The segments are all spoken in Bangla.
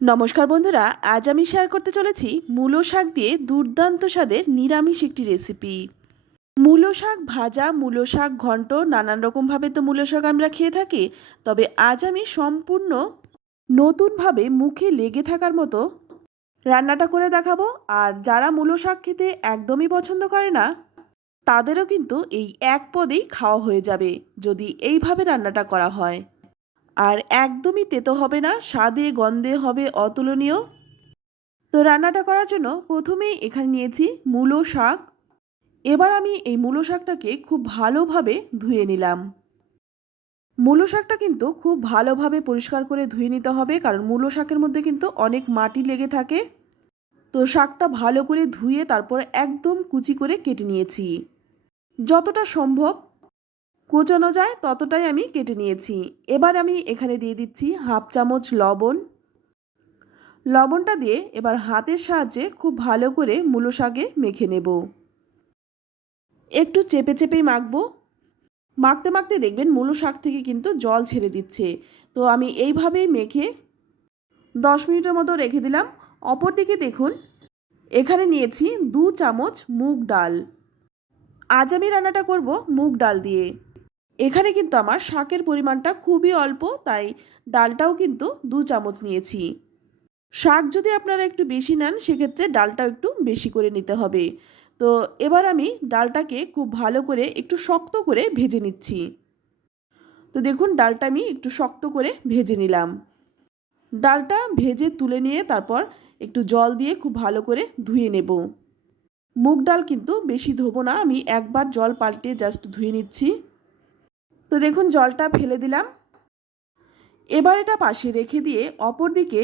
নমস্কার বন্ধুরা, আজ আমি শেয়ার করতে চলেছি মূলো শাক দিয়ে দুর্দান্ত স্বাদের নিরামিষ একটি রেসিপি মূলো শাক ভাজা, মূলো শাক ঘন্ট, নানান রকমভাবে তো মূলো শাক আমরা খেয়ে থাকি, তবে আজ আমি সম্পূর্ণ নতুনভাবে মুখে লেগে থাকার মতো রান্নাটা করে দেখাবো। আর যারা মূলো শাক খেতে একদমই পছন্দ করে না, তাদেরও কিন্তু এই এক পদেই খাওয়া হয়ে যাবে, যদি এইভাবে রান্নাটা করা হয়। আর একদমই তেতো হবে না, স্বাদে গন্ধে হবে অতুলনীয়। তো রান্নাটা করার জন্য প্রথমেই এখানে নিয়েছি মূলো শাক। এবার আমি এই মূলো শাকটাকে খুব ভালোভাবে ধুয়ে নিলাম। মূলো শাকটা কিন্তু খুব ভালোভাবে পরিষ্কার করে ধুয়ে নিতে হবে, কারণ মূলো শাকের মধ্যে কিন্তু অনেক মাটি লেগে থাকে। তো শাকটা ভালো করে ধুয়ে তারপর একদম কুচি করে কেটে নিয়েছি। যতটা সম্ভব কুচানো যায়, ততটাই আমি কেটে নিয়েছি। এবার আমি এখানে দিয়ে দিচ্ছি হাফ চামচ লবণ। লবণটা দিয়ে এবার হাতের সাহায্যে খুব ভালো করে মূলো শাকে মেখে নেব। একটু চেপে চেপেই মাখবো। মাখতে মাখতে দেখবেন মূলো শাক থেকে কিন্তু জল ছেড়ে দিচ্ছে। তো আমি এইভাবেই মেখে দশ মিনিটের মতো রেখে দিলাম। অপরদিকে দেখুন, এখানে নিয়েছি দু চামচ মুগ ডাল। আজ আমি রান্নাটা করব মুগ ডাল দিয়ে। এখানে কিন্তু আমার শাকের পরিমাণটা খুবই অল্প, তাই ডালটাও কিন্তু দু চামচ নিয়েছি। শাক যদি আপনারা একটু বেশি নেন, সেক্ষেত্রে ডালটাও একটু বেশি করে নিতে হবে। তো এবার আমি ডালটাকে খুব ভালো করে একটু শক্ত করে ভেজে নিচ্ছি। তো দেখুন, ডালটা আমি একটু শক্ত করে ভেজে নিলাম। ডালটা ভেজে তুলে নিয়ে তারপর একটু জল দিয়ে খুব ভালো করে ধুয়ে নেব। মুগ ডাল কিন্তু বেশি ধোবো না, আমি একবার জল পাল্টে জাস্ট ধুয়ে নিচ্ছি। তো দেখুন, জলটা ফেলে দিলাম। এবার এটা পাশে রেখে দিয়ে অপর দিকে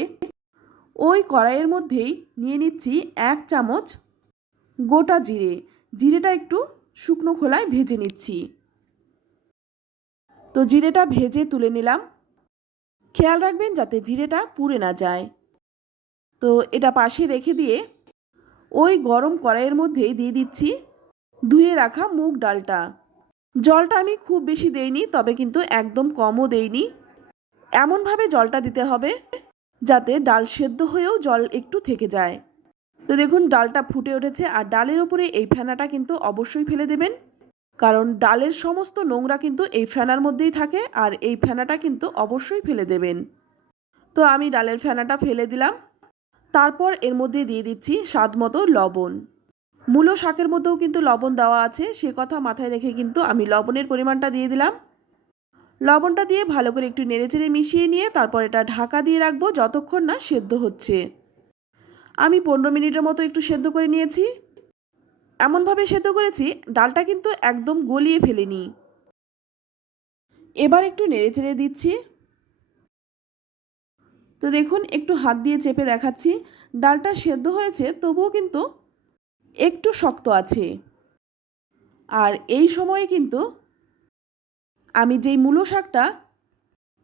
ওই কড়াইয়ের মধ্যেই নিয়ে নিচ্ছি এক চামচ গোটা জিরে। জিরেটা একটু শুকনো খোলায় ভেজে নিচ্ছি। তো জিরেটা ভেজে তুলে নিলাম। খেয়াল রাখবেন যাতে জিরেটা পুড়ে না যায়। তো এটা পাশে রেখে দিয়ে ওই গরম কড়াইয়ের মধ্যেই দিয়ে দিচ্ছি ধুয়ে রাখা মুগ ডালটা। জলটা আমি খুব বেশি দেইনি, তবে কিন্তু একদম কমও দেইনি। এমনভাবে জলটা দিতে হবে, যাতে ডাল সেদ্ধ হয়েও জল একটু থেকে যায়। তো দেখুন, ডালটা ফুটে উঠেছে, আর ডালের ওপরে এই ফেনাটা কিন্তু অবশ্যই ফেলে দেবেন। কারণ ডালের সমস্ত নোংরা কিন্তু এই ফেনার মধ্যেই থাকে, আর এই ফেনাটা কিন্তু অবশ্যই ফেলে দেবেন। তো আমি ডালের ফেনাটা ফেলে দিলাম। তারপর এর মধ্যে দিয়ে দিচ্ছি স্বাদ মতো লবণ। মূলো শাকের মধ্যেও কিন্তু লবণ দেওয়া আছে। সে কথা মাথায় রেখে কিন্তু আমি লবণের পরিমাণটা দিয়ে দিলাম। লবণটা দিয়ে ভালো করে একটু নেড়েচেড়ে মিশিয়ে নিয়ে তারপর এটা ঢাকা দিয়ে রাখব যতক্ষণ না সেদ্ধ হচ্ছে। আমি পনেরো মিনিটের মতো একটু সেদ্ধ করে নিয়েছি। এমনভাবে সেদ্ধ করেছি, ডালটা কিন্তু একদম গলিয়ে ফেলেনি। এবার একটু নেড়েচেড়ে দিচ্ছি। তো দেখুন, একটু হাত দিয়ে চেপে দেখাচ্ছি। ডালটা সেদ্ধ হয়েছে, তবুও কিন্তু একটু শক্ত আছে। আর এই সময়ে কিন্তু আমি যেই মূলো শাকটা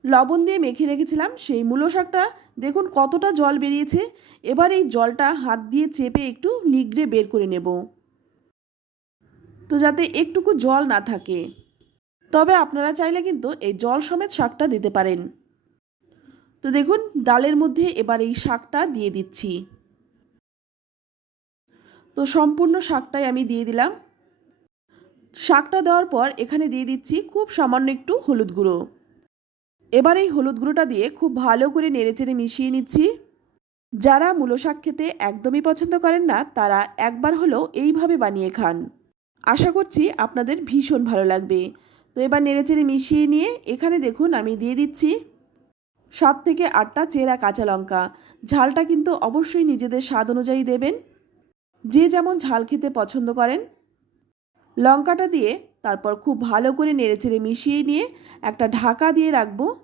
লবণ দিয়ে মেখে রেখেছিলাম, সেই মূলো শাকটা দেখুন কতটা জল বেরিয়েছে। এবার এই জলটা হাত দিয়ে চেপে একটু নিগড়ে বের করে নেব। তো যাতে একটুকু জল না থাকে। তবে আপনারা চাইলে কিন্তু এই জল সমেত শাকটা দিতে পারেন। তো দেখুন, ডালের মধ্যে এবার এই শাকটা দিয়ে দিচ্ছি। তো সম্পূর্ণ শাকটাই আমি দিয়ে দিলাম। শাকটা দেওয়ার পর এখানে দিয়ে দিচ্ছি খুব সামান্য একটু হলুদ গুঁড়ো। এবার এই হলুদ গুঁড়োটা দিয়ে খুব ভালো করে নেড়েচেড়ে মিশিয়ে নিচ্ছি। যারা মূলো শাক খেতে একদমই পছন্দ করেন না, তারা একবার হলেও এইভাবে বানিয়ে খান। আশা করছি আপনাদের ভীষণ ভালো লাগবে। তো এবার নেড়েচেড়ে মিশিয়ে নিয়ে এখানে দেখুন আমি দিয়ে দিচ্ছি সাত থেকে আটটা চেরা কাঁচা লঙ্কা। ঝালটা কিন্তু অবশ্যই নিজেদের স্বাদ অনুযায়ী দেবেন। যে যেমন ঝাল খেতে পছন্দ করেন, লঙ্কাটা দিয়ে তারপর খুব ভালো করে নেড়েচেড়ে মিশিয়ে নিয়ে একটা ঢাকা দিয়ে রাখব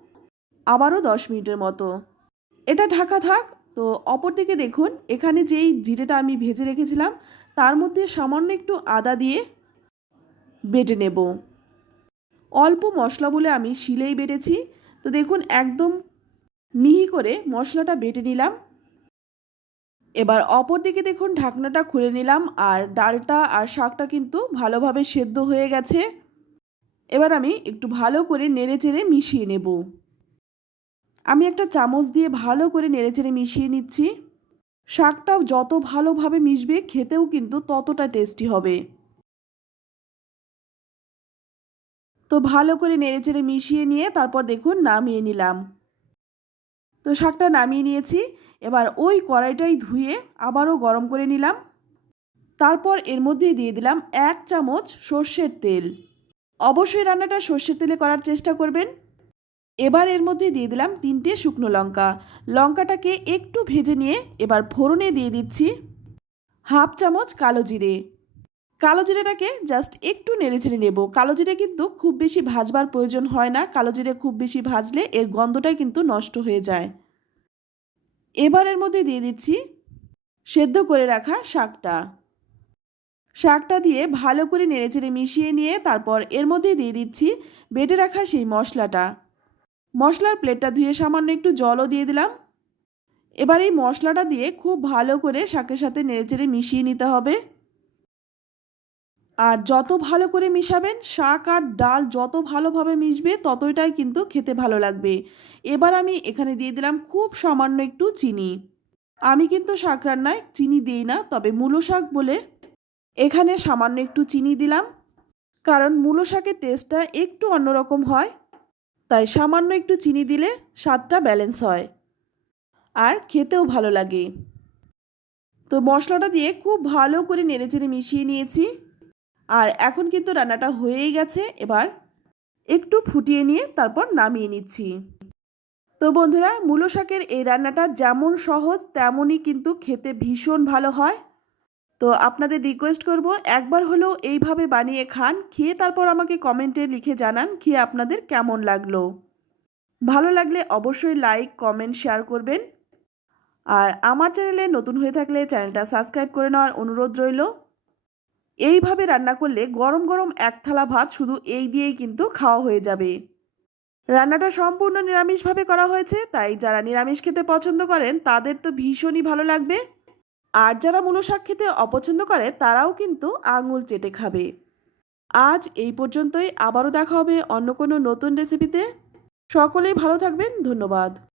আবারও দশ মিনিটের মতো। এটা ঢাকা থাক, তো অপর অপরদিকে দেখুন, এখানে যেই জিরেটা আমি ভেজে রেখেছিলাম, তার মধ্যে সামান্য একটু আদা দিয়ে বেটে নেব। অল্প মশলা বলে আমি শিলেই বেটেছি, তো দেখুন একদম মিহি করে মশলাটা বেটে নিলাম। এবার অপর দিকে দেখুন, ঢাকনাটা খুলে নিলাম আর ডালটা আর শাকটা কিন্তু ভালোভাবে সেদ্ধ হয়ে গেছে। এবার আমি একটু ভালো করে নেড়ে চেড়ে মিশিয়ে নেব। আমি একটা চামচ দিয়ে ভালো করে নেড়েচেড়ে মিশিয়ে নিচ্ছি। শাকটাও যত ভালোভাবে মিশবে, খেতেও কিন্তু ততটা টেস্টি হবে। তো ভালো করে নেড়েচেড়ে মিশিয়ে নিয়ে তারপর দেখুন, নামিয়ে নিলাম। তো শাকটা নামিয়ে নিয়েছি। এবার ওই কড়াইটাই ধুয়ে আবারও গরম করে নিলাম। তারপর এর মধ্যে দিয়ে দিলাম এক চামচ সর্ষের তেল। অবশ্যই রান্নাটা সর্ষের তেলে করার চেষ্টা করবেন। এবার এর মধ্যে দিয়ে দিলাম তিনটে শুকনো লঙ্কা। লঙ্কাটাকে একটু ভেজে নিয়ে এবার ফোড়নে দিয়ে দিচ্ছি হাফ চামচ কালো জিরে। কালো জিরেটাকে জাস্ট একটু নেড়ে ছেড়ে নেব। কালো জিরে কিন্তু খুব বেশি ভাজবার প্রয়োজন হয় না। কালো জিরে খুব বেশি ভাজলে এর গন্ধটাই কিন্তু নষ্ট হয়ে যায়। এবার এর মধ্যে দিয়ে দিচ্ছি সেদ্ধ করে রাখা শাকটা। শাকটা দিয়ে ভালো করে নেড়ে নেড়েচেড়ে মিশিয়ে নিয়ে তারপর এর মধ্যে দিয়ে দিচ্ছি বেটে রাখা সেই মশলাটা। মশলার প্লেটটা ধুয়ে সামান্য একটু জলও দিয়ে দিলাম। এবার এই মশলাটা দিয়ে খুব ভালো করে শাকের সাথে নেড়ে নেড়েচেড়ে মিশিয়ে নিতে হবে। আর যত ভালো করে মিশাবেন, শাক আর ডাল যত ভালোভাবে মিশবে ততটাই কিন্তু খেতে ভালো লাগবে। এবার আমি এখানে দিয়ে দিলাম খুব সামান্য একটু চিনি। আমি কিন্তু শাক রান্নায় চিনি দিই না, তবে মূলো শাক বলে এখানে সামান্য একটু চিনি দিলাম। কারণ মূলো শাকের টেস্টটা একটু অন্যরকম হয়, তাই সামান্য একটু চিনি দিলে স্বাদটা ব্যালেন্স হয় আর খেতেও ভালো লাগে। তো মশলাটা দিয়ে খুব ভালো করে নেড়েচেড়ে মিশিয়ে নিয়েছি। আর এখন কিন্তু রান্নাটা হয়েই গেছে, এবার একটু ফুটিয়ে নিয়ে তারপর নামিয়ে নিচ্ছি। তো বন্ধুরা, মূলো শাকের এই রান্নাটা যেমন সহজ, তেমনই কিন্তু খেতে ভীষণ ভালো হয়। তো আপনাদের রিকোয়েস্ট করব, একবার হলেও এইভাবে বানিয়ে খান, খেয়ে তারপর আমাকে কমেন্টে লিখে জানান খেয়ে আপনাদের কেমন লাগল। ভালো লাগলে অবশ্যই লাইক কমেন্ট শেয়ার করবেন। আর আমার চ্যানেলে নতুন হয়ে থাকলে চ্যানেলটা সাবস্ক্রাইব করে নেওয়ার অনুরোধ রইল। এইভাবে রান্না করলে গরম গরম এক থালা ভাত শুধু এই দিয়েই কিন্তু খাওয়া হয়ে যাবে। রান্নাটা সম্পূর্ণ নিরামিষভাবে করা হয়েছে, তাই যারা নিরামিষ খেতে পছন্দ করেন, তাদের তো ভীষণই ভালো লাগবে। আর যারা মূলো শাক খেতে অপছন্দ করে, তারাও কিন্তু আঙুল চেটে খাবে। আজ এই পর্যন্তই, আবারও দেখা হবে অন্য কোনো নতুন রেসিপিতে সকলেই ভালো থাকবেন, ধন্যবাদ।